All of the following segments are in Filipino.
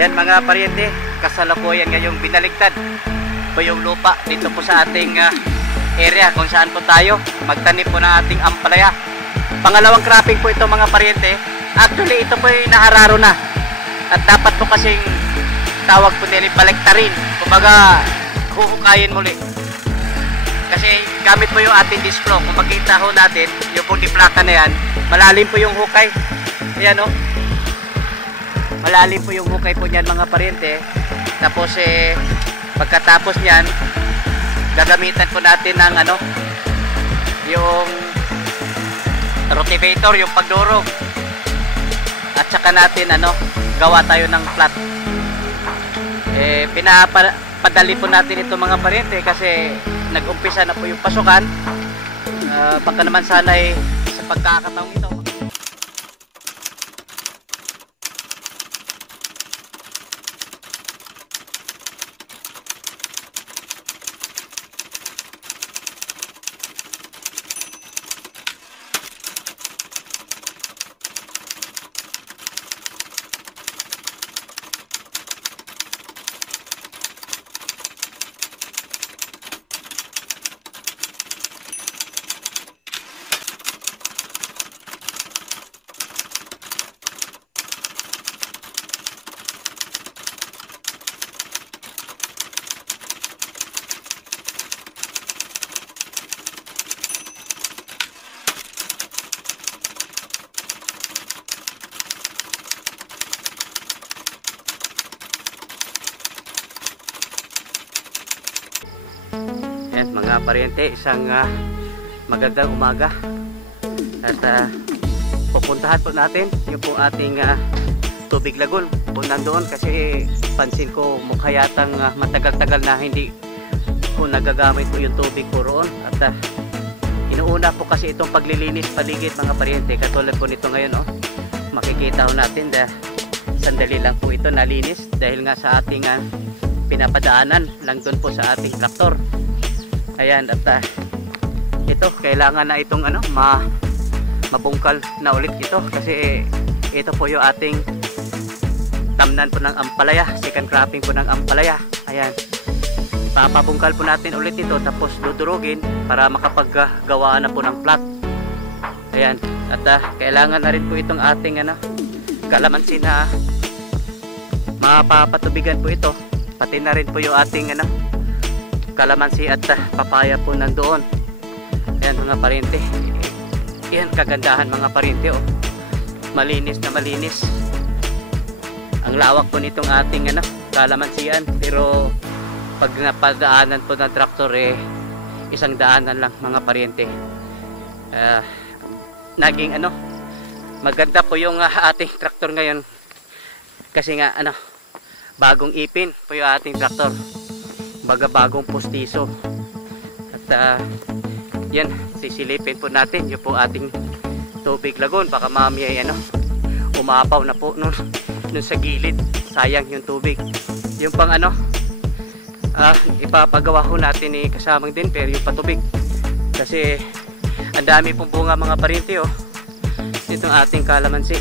Yan mga paryente, kasalukuyan ngayong binaligtad po yung lupa dito po sa ating area kung saan po tayo magtanim po ng ating ampalaya. Pangalawang cropping po ito mga paryente. Actually ito po yung naararo na at dapat po kasing tawag po nila baliktarin, kumbaga huhukayin muli kasi gamit po yung ating disc pro. Kung makita ho natin yung pong diplaka na yan, malalim po yung hukay. Ayan o, malalim po yung hukay po niyan mga paryente. Tapos pagkatapos niyan gagamitan po natin ng yung rotavator, yung pagdurog, at saka natin gawa tayo ng flat. Pinapadali po natin ito mga paryente kasi nag-umpisa na po yung pasukan. Baka naman sana sa pagkakataong ito mga paryente, isang magandang umaga at pupuntahan po natin yung po ating tubig lagoon po nandoon kasi pansin ko mukha yatang matagal-tagal na hindi po nagagamit po yung tubig po roon at inuuna po kasi itong paglilinis paligid mga paryente. Katulad po nito ngayon makikita ho natin sandali lang po ito nalinis dahil nga sa ating pinapadaanan lang doon po sa ating traktor. Ayan, at ito kailangan na itong mabungkal na ulit ito kasi ito po yung ating tamnan po ng ampalaya, second cropping po ng ampalaya. Ayan, papabungkal po natin ulit ito tapos dudurugin para makapaggawa na po ng flat. Ayan, at kailangan na rin po itong ating kalamansi na mapapatubigan po ito, pati na rin po yung ating kalamansi at papaya po nandoon. Ayan mga paryente, yan kagandahan mga paryente malinis na malinis ang lawak po nitong ating kalamansian, pero pag napadaanan po ng traktor isang daanan lang mga paryente. Naging maganda po yung ating traktor ngayon kasi nga bagong ipin po yung ating traktor, bagong postiso at yan sisilipin po natin yung po ating tubig lagoon. Baka mamaya umapaw na po nun sa gilid, sayang yung tubig. Yung pang ipapagawa ho natin kasamang din pero yung patubig kasi ang dami pong bunga mga paryente itong ating kalamansi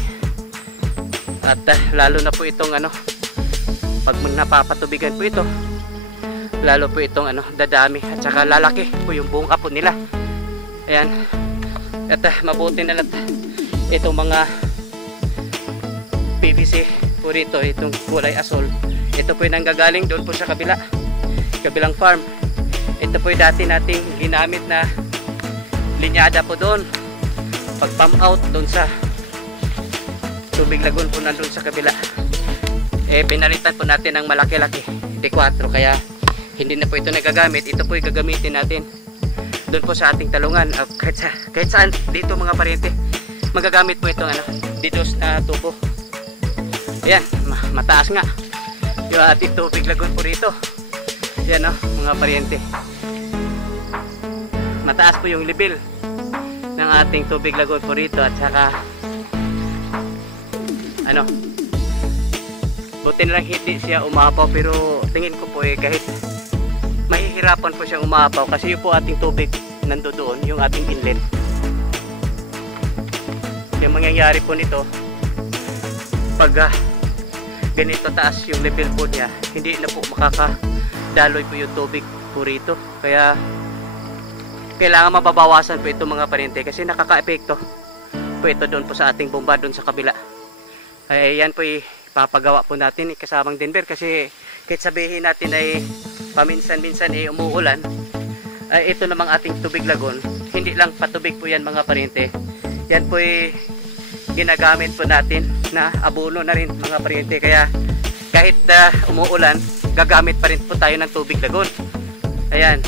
at lalo na po itong pag napapatubigan po ito, lalo po itong dadami at saka lalaki po yung bunga po nila. Ayan, at mabuti na lang itong mga PVC po rito, itong kulay asol, ito po yung nanggagaling doon po sa kabilang farm. Ito po yung dati nating ginamit na linyada po doon pag pump out doon sa tubig lagoon po nandun sa kabila. Pinalitan po natin ng malaki-laki D4 kaya hindi na po ito nagagamit. Ito po yung gagamitin natin doon po sa ating talungan, kahit saan dito mga paryente magagamit po itong didos na tubo. Ayan, mataas nga yung ating tubig lagoon po rito. Ayan mga paryente, mataas po yung level ng ating tubig lagoon po rito at saka buti na lang hindi siya umapaw, pero tingin ko po kahit mahihirapan po siyang umapaw kasi yung po ating tubig nandoon, yung ating inlet. Yung mangyayari po nito pag ganito taas yung level po niya, hindi na po makakadaloy po yung tubig po rito. Kaya kailangan mababawasan po ito mga pariente, kasi nakaka-epekto po ito doon po sa ating bomba doon sa kabila. Kaya yan po ipapagawa po natin kasamang Denver, kasi kahit sabihin natin ay paminsan-minsan ay umuulan, ay ito namang ating tubig lagon, hindi lang patubig po yan mga pariente. Yan po ginagamit po natin na abono na rin mga pariente. Kaya kahit umuulan, gagamit pa rin po tayo ng tubig lagon. Ayan.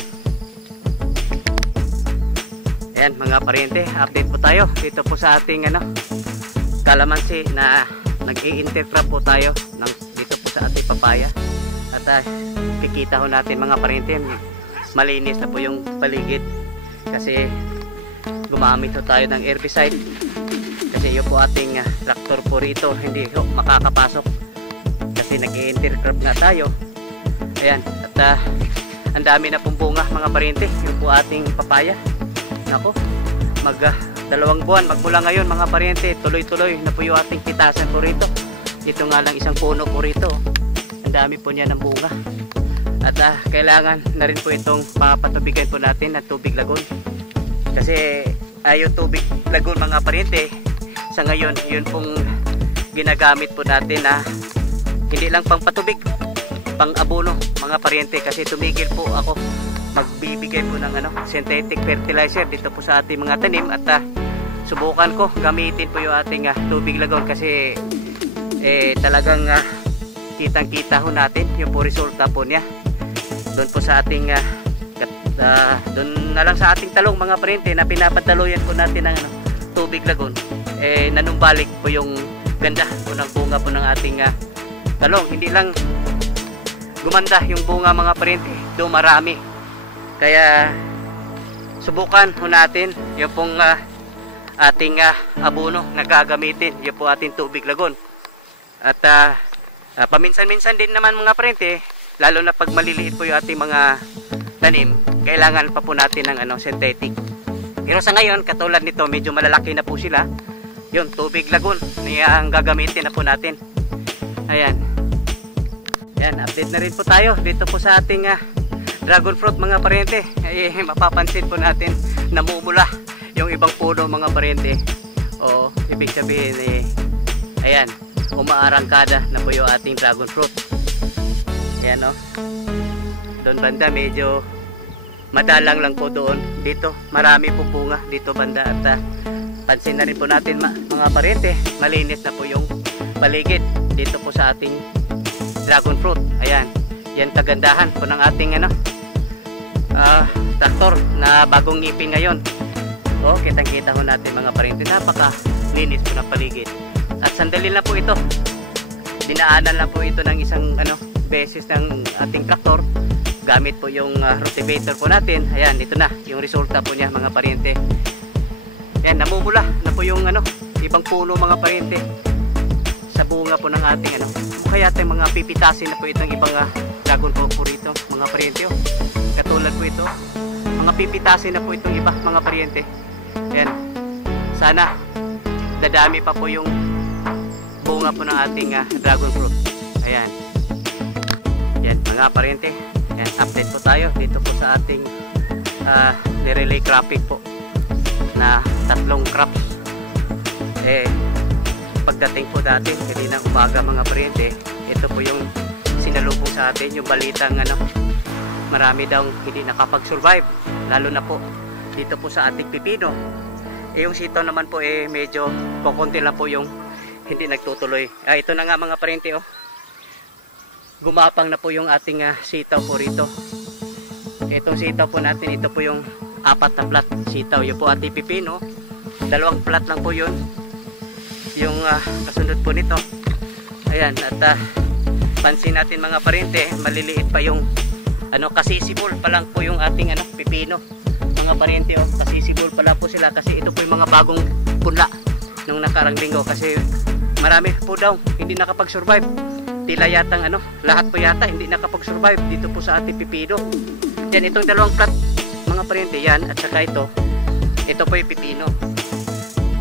Ayan mga pariente, update po tayo dito po sa ating kalamansi na nag-i-intercrop po tayo dito po sa ating papaya. At kikita ho natin mga pariente, malinis na po yung paligid kasi gumamit ho tayo ng herbicide, kasi yun po ating traktor po rito hindi ho makakapasok kasi nag-i-intercrop nga tayo. Ayan, at ang dami na pong bunga mga pariente, yun po ating papaya. Ako, dalawang buwan magmula ngayon mga pariente, tuloy-tuloy na po yung ating pitasan po rito. Ito nga lang isang puno po rito, ang dami po niya ng bunga. At kailangan na rin po itong papatubigan po natin ng tubig lagon, kasi yung tubig lagon mga pariente sa ngayon, yun pong ginagamit po natin na hindi lang pang patubig, pang abono mga pariente. Kasi tumigil po ako magbibigay po ng synthetic fertilizer dito po sa ating mga tanim, at subukan ko gamitin po yung ating tubig lagon, kasi talagang kitang-kita ho natin yung po resulta po niya doon po sa ating doon na lang sa ating talong mga pariente na pinapadaluyan po natin ng tubig lagon. Nanumbalik po yung ganda po ng bunga po ng ating talong. Hindi lang gumanda yung bunga mga pariente, dumarami. Kaya subukan ho natin yung pong ating abono na gagamitin, yung po ating tubig lagon. At paminsan-minsan din naman mga pariente, lalo na pag maliliit po yung ating mga tanim, kailangan pa po natin ng synthetic. Pero sa ngayon, katulad nito, medyo malalaki na po sila, yung tubig lagon ang gagamitin na po natin. Ayan. Yan, update na rin po tayo dito po sa ating dragon fruit mga pariente. Mapapansin po natin namumula yung ibang puno mga pariente. O ibig sabihin ayan, umaarangkada na po yung ating dragon fruit. Ayan doon banda medyo madalang lang po doon. Dito marami po bunga dito banda. At pansin na rin po natin mga pariente, malinis na po yung paligid dito po sa ating dragon fruit. Ayan, yan kagandahan po ng ating traktor na bagong ngipin ngayon. Kitang-kita ho natin mga pariente, napaka linis po ng paligid. At sandali lang po ito, dinaanan lang po ito ng isang beses ng ating traktor gamit po yung rotavator po natin. Ayan, ito na yung resulta po niya mga pariente. Ayan, namumula na po yung ibang puno mga pariente sa bunga po ng ating kaya tayong mga pipitasin na po itong ibang dragon fruit po rito mga pariente. Katulad po ito, mga pipitasin na po itong iba mga pariente. Ayan, sana dadami pa po yung bunga po ng ating dragon fruit. Ayan, yan mga pariente. Ayan, update po tayo dito po sa ating relay cropping po na 3 crops. Pagdating po dati kaninang umaga mga pariente, ito po yung sinalubong sa atin, yung balitang marami daw hindi nakapag-survive, lalo na po dito po sa ating pipino. Yung sitaw naman po medyo kukunti lang po yung hindi nagtutuloy. Ito na nga mga pariente, gumapang na po yung ating sitaw po rito. Itong sitaw po natin, ito po yung 4 na plat sitaw. Yung po ating pipino, 2 plat lang po yun. Yung kasunod po nito, ayan. At pansin natin mga pariente, maliliit pa yung kasisibol pa lang po yung ating pipino mga pariente. Kasisibol pa lang po sila, kasi ito po yung mga bagong punla nung nakarang linggo, kasi marami po daw hindi nakapag-survive. Tila yatang lahat po yata hindi nakapag-survive dito po sa ating pipino. Yan, itong 2 plat mga pariente yan, at saka ito po yung pipino.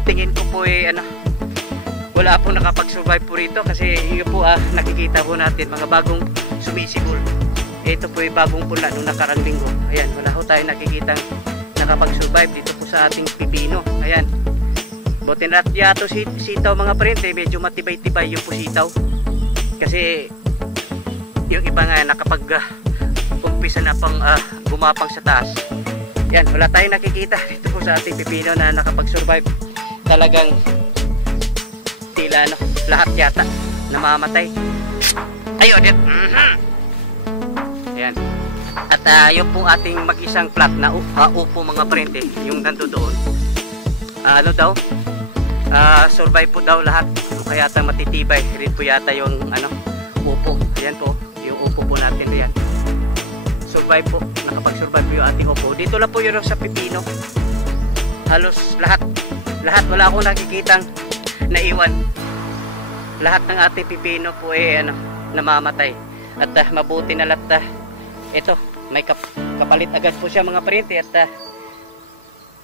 Tingin ko po wala po nakapag-survive po rito kasi yun po nakikita po natin mga bagong sumisibol. Ito po yung bagong pula nung nakarang linggo. Ayan, wala po tayo nakikitang nakapag-survive dito po sa ating pipino. Ayan, buti na yato sitaw mga parente, medyo matibay-tibay yung po sitaw kasi yung iba nga nakapag umpisa na pang gumapang sa taas. Yan, wala tayong nakikita dito po sa ating pipino na nakapag-survive. Talagang tila lahat yata namamatay. Ayun, ayan. At yung pong ating mag-isang plat na upo mga parente, yung nandoon, ano daw, survive po daw lahat. Kaya yata matitibay rin po yata yung upo. Ayan po, yung upo po natin riyan. Survive po, nakapag-survive po yung ating upo. Dito lang po yun sa pipino. Halos lahat wala akong nakikitang naiwan. Lahat ng ating pipino po namamatay. At mabuti na lahat ito, may kapalit agad po siya mga parente. At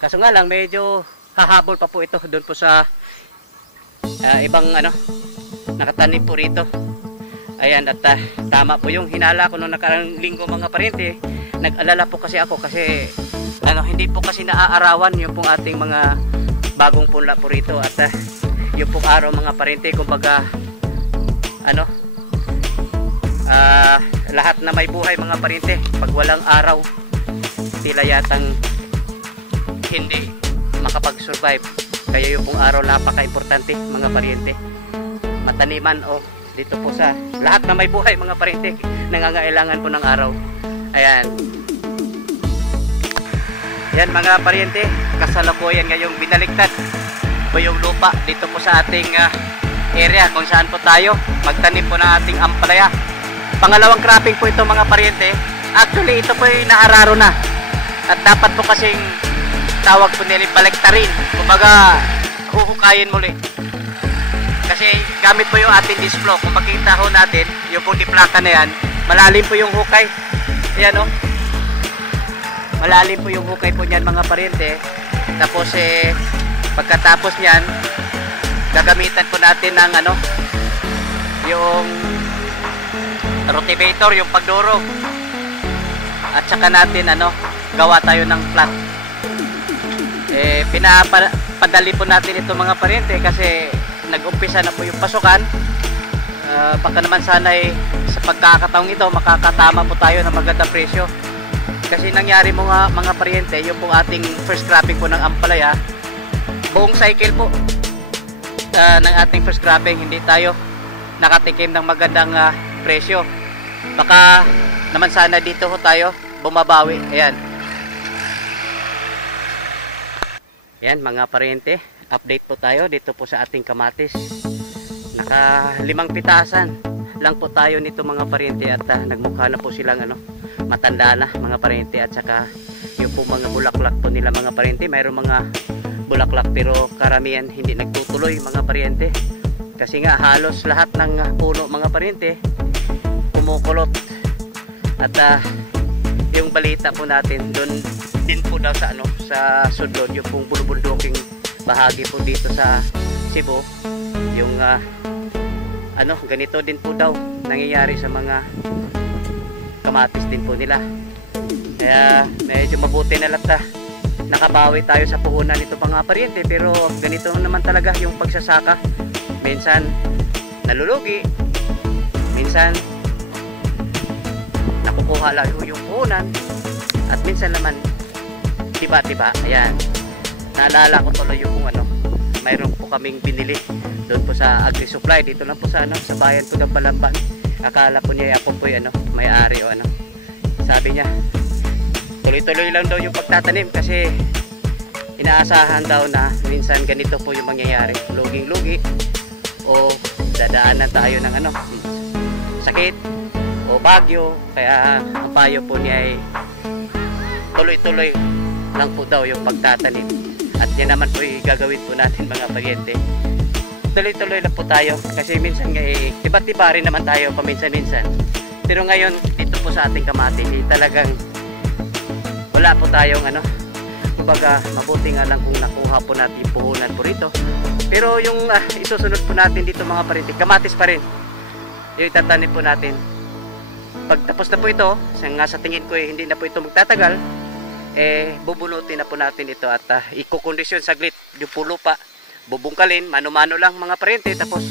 kaso nga lang medyo hahabol pa po ito doon po sa ibang nakatanim po rito. Ayan, at tama po yung hinala ko nung nakarang linggo mga parente. Nag-alala po kasi ako kasi hindi po kasi naaarawan yung pong ating mga bagong punla po rito. At yung pong araw mga parente, kumbaga lahat na may buhay mga parente, pag walang araw tila yatang hindi makapag-survive. Kaya yung pong araw napaka-importante mga parente. Mataniman dito po sa lahat na may buhay mga parente, nangangailangan po ng araw. Ayan. Yan mga parente, kasalukuyan ngayong binaliktad po yung lupa dito po sa ating area kung saan po tayo magtanim po ng ating ampalaya. Pangalawang cropping po ito mga parente. Actually ito po yung naararo na. At dapat po kasing tawag po nila balektarin. Kumbaga huhukayin muli. Kasi gamit po yung ating disc flow. Kung makita ho natin, yung pong diplaka na yan, malalim po yung hukay. Ayan malalim po yung hukay po niyan mga parente. Tapos pagkatapos niyan, gagamitan po natin ng yung rotivator, yung pagdurog. At saka natin gawa tayo ng flat. Pinapadali po natin ito mga parente kasi nag-umpisa na po yung pasukan. Baka naman sana sa pagkakataong ito makakatama po tayo ng magandang presyo. Kasi nangyari mo nga mga parente, yung pong ating first cropping po ng ampalaya, buong cycle po ng ating first cropping, hindi tayo nakatikim ng magandang presyo. Baka naman sana dito ho tayo bumabawi. Ayan. Ayan mga parente, update po tayo dito po sa ating kamatis. Naka 5 pitasan lang po tayo nito mga parente. At nagmukha na po silang matanda na mga parente. At saka yung po mga bulaklak po nila mga parente, mayroong mga bulaklak pero karamihan hindi nagtutuloy mga parente. Kasi nga halos lahat ng puno mga parente kumukulot. At yung balita po natin doon din po daw sa sa sudlon, yung pong bulubunduking bahagi po dito sa Cebu, yung ganito din po daw nangyayari sa mga kamatis din po nila. Kaya medyo mabuti na lang nakabawi tayo sa puhunan nito mga parente. Pero ganito naman talaga yung pagsasaka, minsan nalulugi, minsan nakukuha lang yung puhunan, at minsan naman tiba-tiba. Ayan, naalala ko tuloy yung mayroon po kaming binili doon po sa Agri Supply dito lang po sa sa bayan po ng Balamban. Akala po niya ako po may-ari o sabi niya tuloy-tuloy lang daw yung pagtatanim kasi inaasahan daw na minsan ganito po yung mangyayari, luging-lugi o dadaanan tayo ng sakit o bagyo. Kaya ang payo po niya ay tuloy-tuloy lang po daw yung pagtatanim. At yan naman po gagawin po natin mga parente. Tuloy-tuloy lang po tayo kasi minsan nga tiba-tiba rin naman tayo paminsan-minsan. Pero ngayon dito po sa ating kamatis talagang wala po tayong kumbaga mabuti nga lang kung nakuha po natin yung puhunan po rito. Pero yung isusunod po natin dito mga pariente, kamatis pa rin yung itatanim po natin. Pag tapos na po ito, sa tingin ko hindi na po ito magtatagal, bubunutin na po natin ito at ikukondisyon saglit yung pulo pa, bubungkalin, mano-mano lang mga pariente, tapos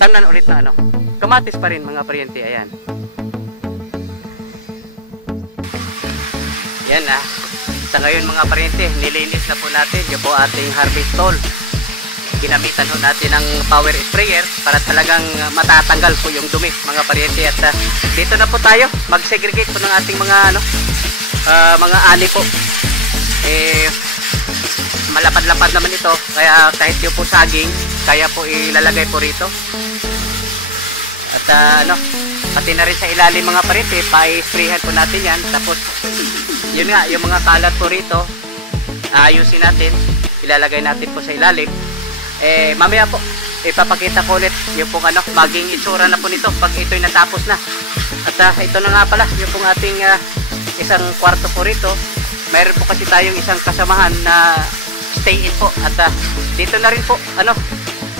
tanan ulit na kamatis pa rin mga pariente. Ayan. Yan sa ngayon mga pariente, nilinis na po natin yung po ating harvest tool. Ginamitan ho natin ng power sprayer para talagang matatanggal po yung dumi mga pariente. At dito na po tayo mag-segregate po ng ating mga mga ani po. Malapad-lapad naman ito, kaya kahit yung po saging kaya po ilalagay po rito. At pati na rin sa ilalim mga pariente, pa-sprayhan po natin yan. Tapos yun nga, yung mga kalat po rito ayusin natin, ilalagay natin po sa ilalim. Mamaya po ipapakita ko ulit yung pong maging itsura na po nito pag ito'y natapos na. At ito na nga pala yung pong ating isang kwarto po rito. Mayroon po kasi tayong isang kasamahan na stay in po. At dito na rin po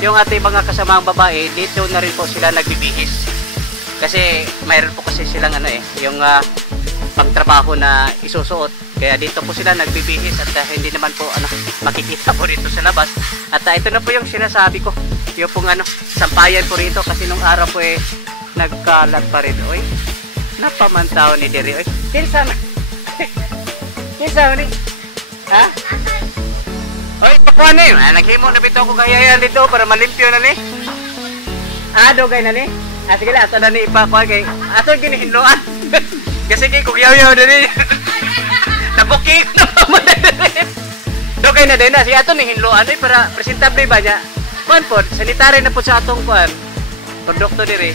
yung ating mga kasamahang babae, dito na rin po sila nagbibihis. Kasi mayroon po kasi silang yung pangtrabaho na isusuot. Kaya dito po sila nagbibihis at hindi naman po makikita po rito sa labas. At ito na po yung sinasabi ko, yung pong sampayan po rito, kasi nung araw po nagkalat pa rin. Oy, napamantaw ni Diri. Oy, kinsa ni? Ha? Oy, pakuha na yun. Naghimo na bito ako kayayan dito para malimpyo na ni. Dogay na ni. Sige lang, ato na ni ipakuha kay ato ginihinloan. Kasi kay kugyaw-yaw na ni. Nabuking na pa dogay na din na. Sige ato ni hinloan para presentable ba niya. Kuan po, sanitary na po sa atong kuan. Produkto diri.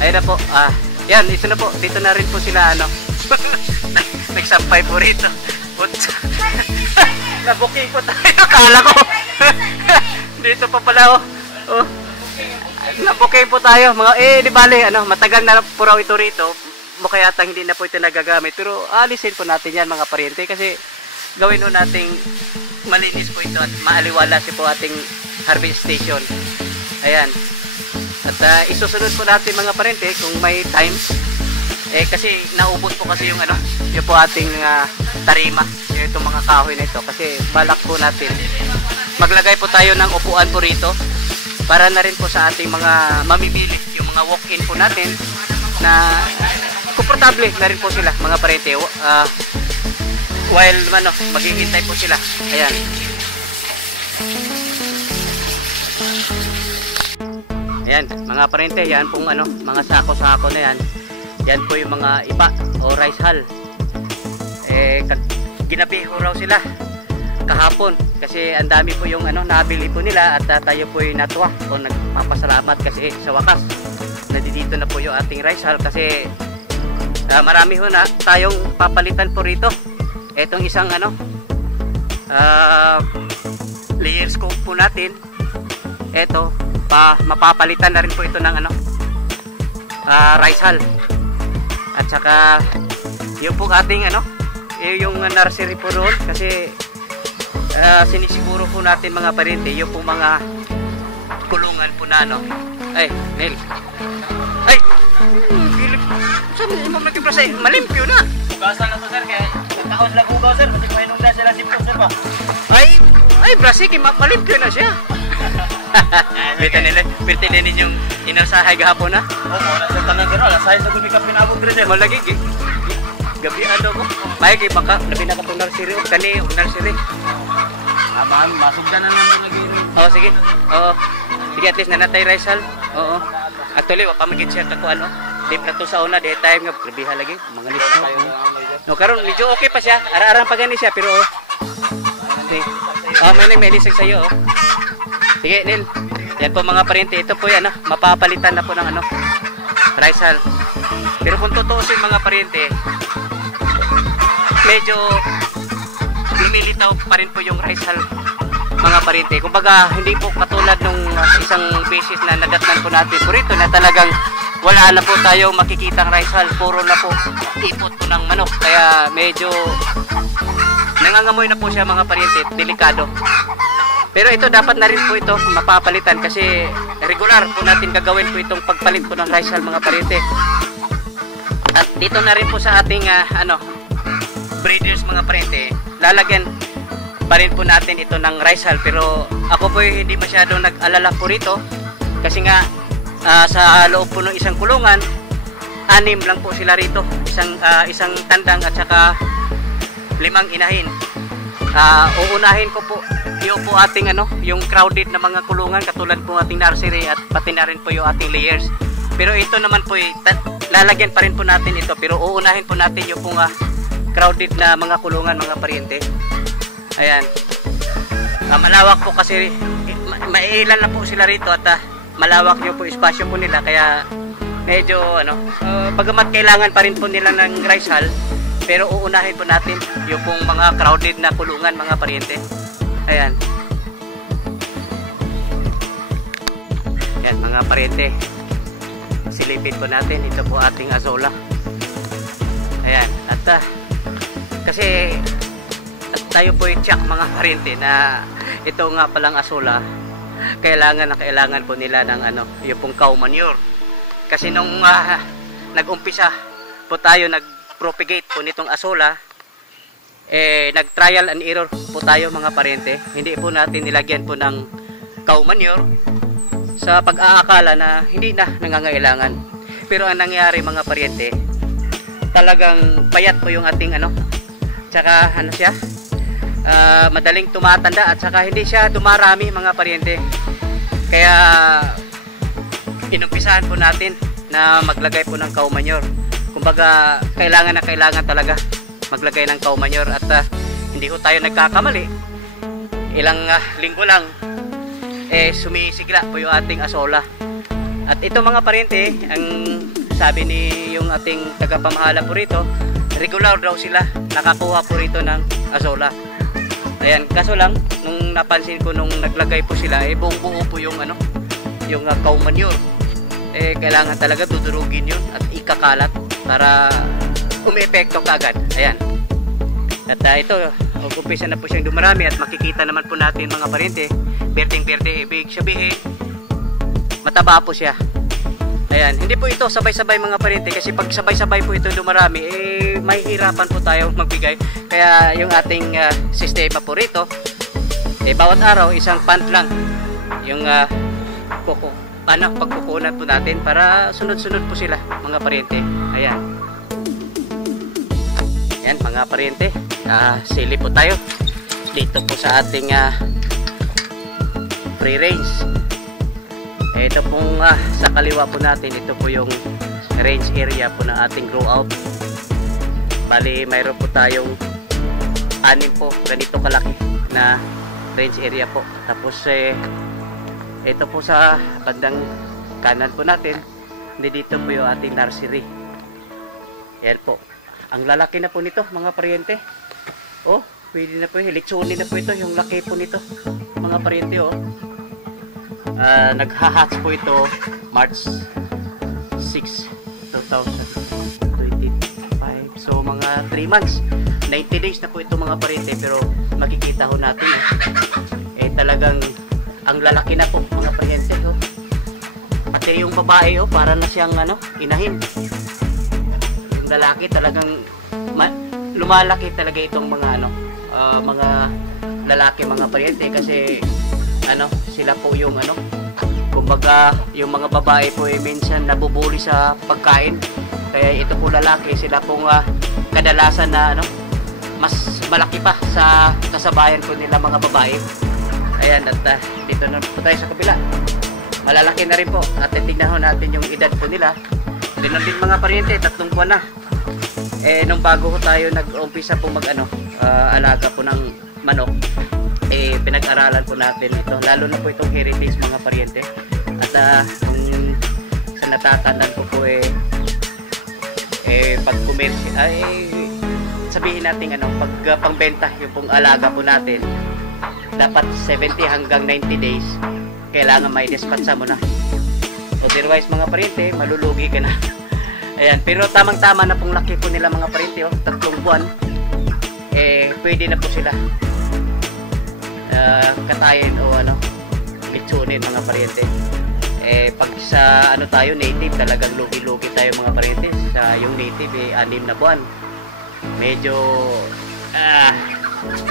Ayun na po. Yan, ito na po. Dito na rin po sila nagsampay po rito. Nabuking po tayo. Akala ko. Dito pa pala nabuking po tayo. Mga di bale, matagal na po raw ito rito. Mukha yata hindi na po ito nagagamit. Pero alisin po natin yan mga pariente. Kasi gawin po nating malinis po ito at maaliwala po ating harvest station. Ayan. At isusunod po natin mga pariente kung may time. Kasi naubos po kasi yung yung po ating tarima. Itong mga kahoy na ito. Kasi balak po natin. Maglagay po tayo ng upuan po rito. Para na rin po sa ating mga mamimili. Yung mga walk-in po natin. Na komportable na rin po sila mga pariente. While maghihintay po sila. Ayan. Ayan mga pariente. Yan pong mga sako-sako na yan. Yan po yung mga ipa o rice hull. Ginabi ko raw sila kahapon kasi ang dami po yung nabili po nila at tayo po yung natuwa o nagpapasalamat kasi sa wakas nandito na po yung ating rice hull kasi marami ho na tayong papalitan po rito. Etong isang layer scope po natin, eto mapapalitan na rin po ito ng rice hull. At saka yung po ating yung nursery po roon kasi sinisiguro po natin mga pariente yung po mga kulungan po na ay Nel ay sabi mo magkiprasay malimpyo na ugasan na to sir kaya taon lang ugaw sir kasi mahinong na sila simple sir ba ay brasi malimpyo na siya. Bita nila ninyong inasahay gahapon na oo na sa tanan gano'n alas 6 na kung ka pinabog rin sir malagi gabi ko may kay baka labi na katong nursery o kani o nursery ma'am masugdan na naman lagi sige sige at least nanatay rice hull actually wa pa magid siya kako di plato sa una di time nga grabiha lagi mga listo no karon medyo okay pa siya ara-arang pa gani siya pero may lisag sa'yo sige Nil yan po mga pariente ito po yan mapapalitan na po ng rice hull pero kung tutuusin mga pariente medyo lumilitaw pa rin po yung rice hull mga pariente. Kumbaga hindi po katulad nung isang beses na nadatnan po natin po rito na talagang wala na po tayong makikitang rice hull, puro na po ipot po ng manok kaya medyo nangangamoy na po siya mga pariente, delikado. Pero ito dapat na rin po ito mapapalitan kasi regular po natin gagawin po itong pagpalit po ng rice hull mga pariente. At dito na rin po sa ating breeders mga pariente, lalagyan pa rin po natin ito ng rice hull. Pero ako po hindi masyadong nag-alala po rito kasi nga sa loob po ng isang kulungan 6 lang po sila rito, isang tandang at saka 5 inahin. Uunahin ko po yung po ating yung crowded na mga kulungan katulad po ating nursery at pati na rin po yung ating layers. Pero ito naman po lalagyan pa rin po natin ito, pero uunahin po natin yung po crowded na mga kulungan mga pariente. Ayan. Malawak po kasi mailan na po sila rito at malawak yung po espasyo po nila kaya medyo bagamat kailangan pa rin po nila ng rice hull, pero uunahin po natin yung pong mga crowded na kulungan mga pariente. Ayan. Ayan mga pariente. Silipin po natin. Ito po ating azola. Ayan. At kasi tayo po i-check mga pariente na ito nga palang azola. Kailangan po nila ng yung pong cow manure. Kasi nung nag-umpisa po tayo nag-propagate po nitong azola, nag-trial and error po tayo mga pariente. Hindi po natin nilagyan po ng cow manure sa pag-aakala na hindi na nangangailangan. Pero ang nangyari mga pariente, talagang payat po yung ating tsaka siya, madaling tumatanda at saka hindi siya dumarami mga pariente. Kaya inumpisahan po natin na maglagay po ng cow manure. Kumbaga kailangan talaga maglagay ng cow manure at hindi ko tayo nagkakamali. Ilang linggo lang sumisigla po yung ating azola. At ito mga pariente, ang sabi ni yung ating tagapamahala po rito, regular daw sila nakakuha po rito ng azola. Ayan, kaso lang nung napansin ko nung naglagay po sila, buong buo po yung yung cow manure. Kailangan talaga dudurugin yun at ikakalat para umiepekto kaagad. Ayan. At ito, umpisa na po siyang dumarami at makikita naman po natin mga pariente, berting-berte, ibig sabihin mataba po siya. Ayan, hindi po ito sabay-sabay mga pariente kasi pag sabay-sabay po ito dumarami, mahihirapan po tayo magbigay. Kaya yung ating sistema po rito, bawat araw isang pant lang yung pagkukunan po natin para sunod-sunod po sila mga pariente. Ayan. Ayan mga pariente, sili po tayo dito po sa ating free range. Ito pong sa kaliwa po natin, ito po yung range area po ng ating grow out. Bali mayroon po tayong 6 po ganito kalaki na range area po. Tapos ito po sa bandang kanan po natin, dito po yung ating nursery. Yan po. Ang lalaki na po nito mga pariente. Pwede na po, lechoni na po ito, yung laki po nito mga pariente. Nagha-hatch po ito March 6, 2025. So mga 3 months, 90 days na po ito mga pariente. Pero makikita ho natin talagang ang lalaki na po mga pariente. Pati yung babae para na siyang inahin. Yung lalaki talagang lumalaki talaga itong mga mga lalaki mga pariente kasi sila po yung kumbaga yung mga babae po minsan nabubuli sa pagkain. Kaya ito po lalaki, sila pong kadalasan na mas malaki pa sa kasabayan po nila mga babae. Ayan, at dito na po tayo sa kabila. Malalaki na rin po. At tignan ho natin yung edad po nila. Din mga pariente, 3 buwan na. Nung bago ho tayo nag-umpisa po alaga po ng manok, pinag-aralan po natin ito. Lalo na po itong heritage mga pariente. At kung sa natatandaan ko po pag kumersi, sabihin natin pag pangbenta yung pong alaga po natin, dapat 70 hanggang 90 days kailangan may dispatcha mo na. Otherwise mga pariente, malulugi ka na. Ayan, pero tamang-tama na pong laki po nila mga pariente. 3 buwan pwede na po sila. katayin o ano, litsunin mga pariente. Pag sa ano tayo native, talagang lugi-lugi tayo mga pariente. Sa yung native 6 na buwan. Medyo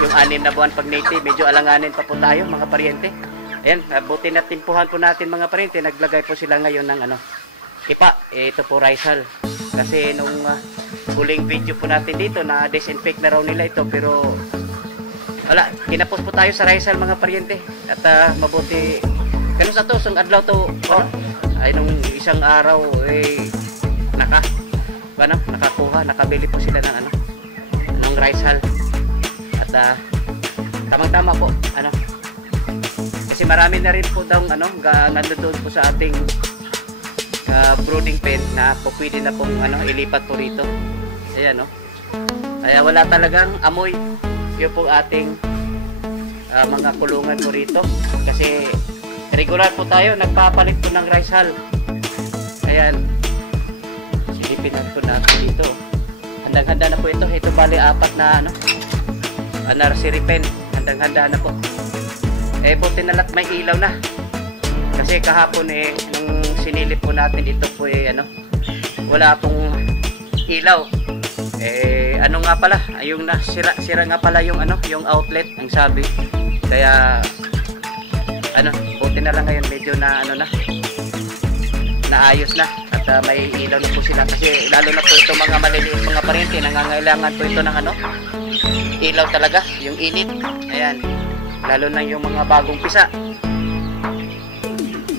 yung 6 na buwan pag native, medyo alanganin pa po tayo mga pariente. Ayan, buti na timpuhan po natin mga pariente. Naglagay po sila ngayon ng ano, ipa. Ito po Rizal. Kasi nung huling video po natin dito, na disinfect na raw nila ito, pero wala, kinapos po tayo sa Rizal mga pariente. At mabuti kano sa to, sung adlaw to, ay nung isang araw nakakuha, nakabili po sila ng ano, ng Rizal. At tamang-tama po, ano, kasi marami na rin po daw ano, nandoon po sa ating brooding pen na po pwede na pong ano, ilipat po rito. Ayan, no? Kaya wala talagang amoy yung po ating mga kulungan po rito. Kasi regular po tayo, nagpapalit po ng Rizal. Ayan. Silipin na po natin dito. Handang-handa na po ito. Ito bali 4 na ano, nursery pen. Handang-handa na po. Buti na lahat may ilaw na. Kasi kahapon nung sinilip po natin dito po ano, wala pong ilaw. Ano nga pala, yung sira nga pala yung ano, yung outlet ang sabi. Kaya ano, buti na lang ngayon medyo na ano na, naayos na at may ilaw na po sila. Kasi lalo na po ito mga maliliit mga pariente, nangangailangan po ito ng ano, ilaw talaga, yung init. Ayan, lalo na yung mga bagong pisa.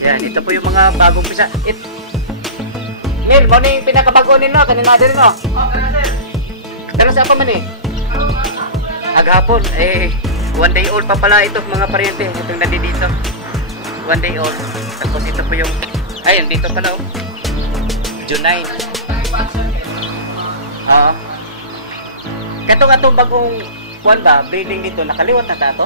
Ayan, ito po yung mga bagong pisa. Mir, mo ni pinakabago nino, kanina din no? Kanina sir. Pero sa pa man aghapon, 1 day old pa pala ito mga pariente, itong nandito. 1 day old. Tapos ito po yung, ayun, dito pala oh. June 9. Oo. Katong bagong kuwan ba, breeding dito, nakaliwat na tato?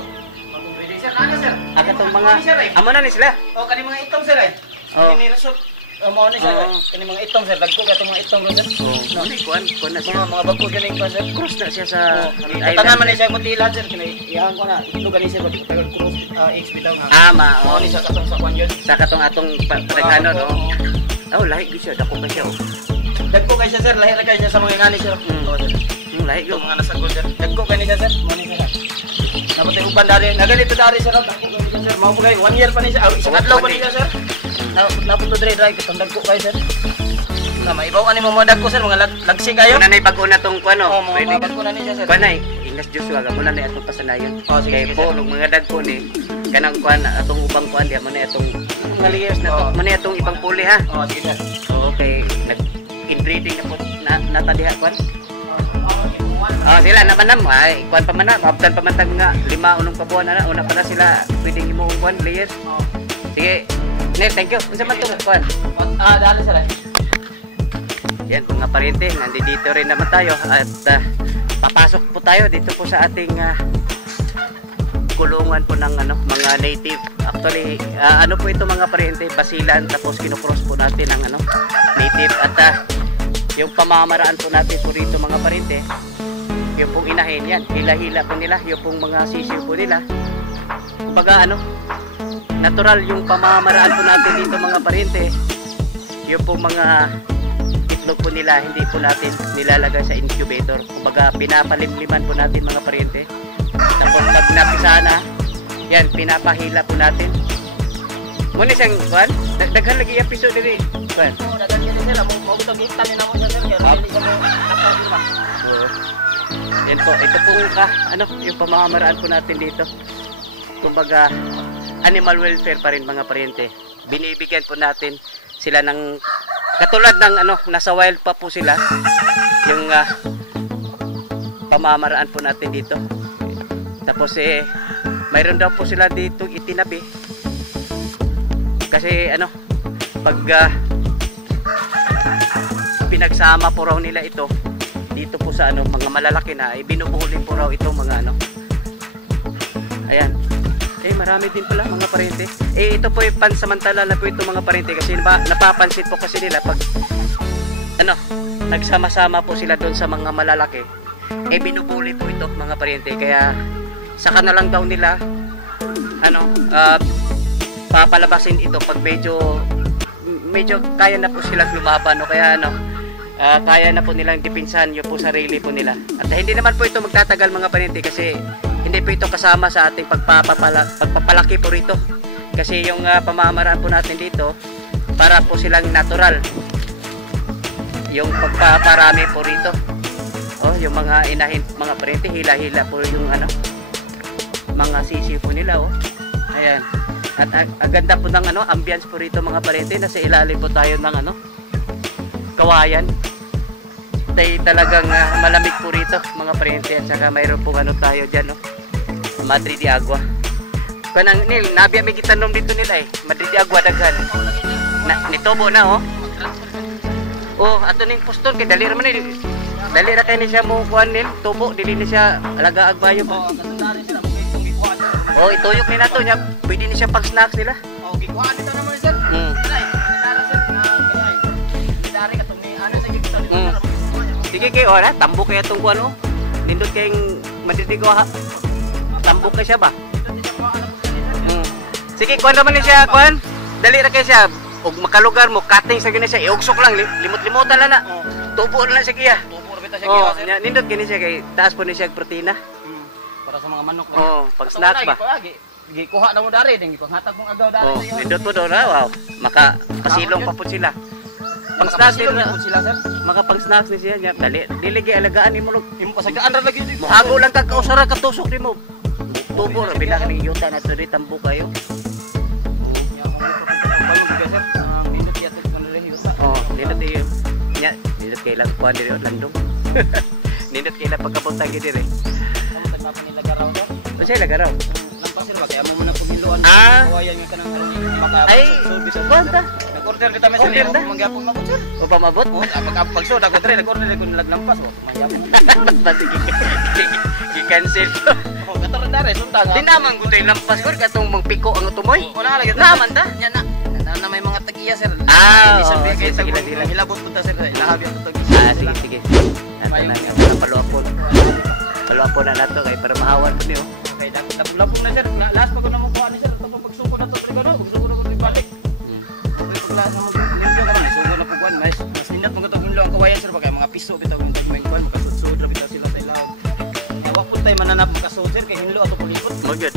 Bagong breeding sir, ano sir? Katong mga, amo na ni sila? O, kani mga itong sir eh. Kani result. Mo ni sir, kani mga itong sir, dagko katong mga itong sir. No, kuwan na siya. Mga bago ganing kuwan sir. Cross na siya sa tangan man ni siya mutila sir, kani iyahan ko na. Ito gani sir, tagal cross XP daw nga. Mo ni siya katong sa kuwan yun. Sa katong atong padagano no. Oh, lahi gyud siya, dako ba siya oh. Dagko kay siya sir, lahi ra kay siya sa mga ngani sir. Lahi gyud mga nasa gold sir. Dagko kay ni siya sir, mo ni sir. Dapat ay uban dari, nagalito dari sir, dagko kay ni sir. Mao po kay 1 year pa ni siya, isang adlaw pa ni siya sir. Napunto dire dry kitong dagko kay sir. Na maibaw ani mo dagko sir, mga lagsi kayo. Una nay bago na tong kuno. Mga bago na ni siya sir. Kanay, Ingles Joshua ga muna na atong pasanayon. Kay Sige, po nung mga dagko ni kanang kuan atong ubang kuan diha man atong mga layers na to. Man atong ibang puli ha. Sige sir. Okay, nag-inbreeding na po nata diha kuan. Sila naman ay kuan pa man na, mabtan pa man tag nga 5 unong pabuan na una pa na sila pwedeng imo kuan layers. Sige. Thank you. Unsa man tong kuan? Dali sir. Yan mga pariente, nandito rin naman tayo at papasok po tayo dito po sa ating kulungan po ng ano, mga native. Actually, ano po ito mga pariente, basilan tapos kinocross po natin ng ano, native at yung pamamaraan po natin po rito mga pariente, yung pong inahin yan, hila-hila po nila, yung pong mga sisiw po nila. Kumbaga ano, natural yung pamamaraan po natin dito mga pariente, yung pong mga itlog po nila hindi po natin nilalagay sa incubator. Kumbaga pinapalimliman po natin mga pariente. Tapos pag napisa na, yan pinapahila po natin. Muna siyang kuan, daghan lagi episode diri. Kuan. Daghan ni sir, mo to gitan ni namo sir, kaya dili sa mo nakapil ba. Yan po, ito po ano, yung pamamaraan po natin dito. Kumbaga animal welfare pa rin mga pariente. Binibigyan po natin sila ng katulad ng ano, nasa wild pa po sila. Yung pamamaraan po natin dito. Tapos mayroon daw po sila dito itinabi. Kasi ano, pag pinagsama po raw nila ito dito po sa ano, mga malalaki na, binubuhuli po raw ito mga ano. Ayan. Marami din pala mga parente. Ito po yung pansamantala na po ito mga parente kasi napapansin po kasi nila pag ano, nagsama-sama po sila doon sa mga malalaki. Binubuli po ito mga parente, kaya saka na lang daw nila ano, papalabasin ito pag medyo kaya na po silang lumaban o kaya ano, kaya na po nilang dipinsan yung po sarili po nila. At hindi naman po ito magtatagal mga paninti kasi hindi po ito kasama sa ating pagpapalaki po rito. Kasi yung pamamaraan po natin dito para po silang natural. Yung pagpaparami po rito. Oh, yung mga inahin, mga paninti, hila-hila po yung ano, mga sisiw po nila, oh. Ayan. At ang ganda po ng ano, ambience po rito mga paninti. Nasa ilalim po tayo ng ano, kawayan. Talagang malamig po rito mga paninti. At saka mayroon po ano tayo dyan, no? Madre de Agua. Kanang nil, nabiya may gitanom dito nila eh. Madre de Agua daghan. Nitobo na, oh. Oh, ato ning poston kay dali ra man ni. Dali ra kay ni siya mo kuan nil, tubo dili ni siya alaga agbayo po. Oh, ituyok ni nato nya, pwede ni siya pag snacks nila. Oh, gikuhaan dito naman sir. Dari ka tong ni ano sa gito dito. Sige kay ora, tambok kay atong kuan oh. Nindot kay maditigo ha. Tambok kay siya ba? Sige, kuan naman ni siya, kuan. Dali ra kay siya. Og makalugar mo, cutting sa gina siya, iugsok lang, limot-limutan lang na. Tubo na lang siya kiya. Tubo ra bita siya giwa sir. Nindot kini siya kay taas po ni siya protina. Para sa mga manok. Oh, pag snacks ba? Gikuha na mo dari, ding ipanghatag mong agaw dari. Oh, nindot po daw na, wow. Makapasilong pa po sila. Pang snacks din na sila sir. Maka pang snacks ni siya nya. Dali, dili kay alagaan nimo log. Imo pasagaan ra lagi dito. Hago lang kag kausara ka tusok nimo. Tubo ra bilang ni yuta na to di tambo kayo. Oh, nindot iyo. Nya, nindot kay lang kuan diri landong. Nindot kay lang pagkapunta gid diri. Amo tagpa nila garaw do. Unsay lagaraw? Lampas sir ba kay amo muna pumiluan. Kawayan yung kanang maka. Ay, kuanta. Nag-order kita mesel Order niyo na? mangyapon mabot sir. O pa mabot? Oh, pag so ako tre nag-order ko nilaglampas oh. Mangyapon. Basta gi-cancel. Oh, katar dari sunta nga. Di naman gutoy lampas ko katong piko ang tumoy. Wala lagi. Naman ta? Nya na may mga tagiya sir. Oo, sige sige, sige sige. hilabot punta sir. Lahabi ang tagi. Sige, sige. Paluapon. Paluapon na nato kay para mahawan po niyo. Okay, labong na sir. Last pa ko na mo kuha ni sir. Ito pagsuko na to pre ko. Pagsuko na ko balik. Last na mo ninyo ka man. Sugo na po kuan. Mas nindot mo katong hinlo ang kawayan sir bagay mga piso bitaw yung tagmay kuan makasud-sud ra bitaw sila tay laog. Wa pud tay mananap makasud sir kay hinlo ato pulipot. Mo gyud.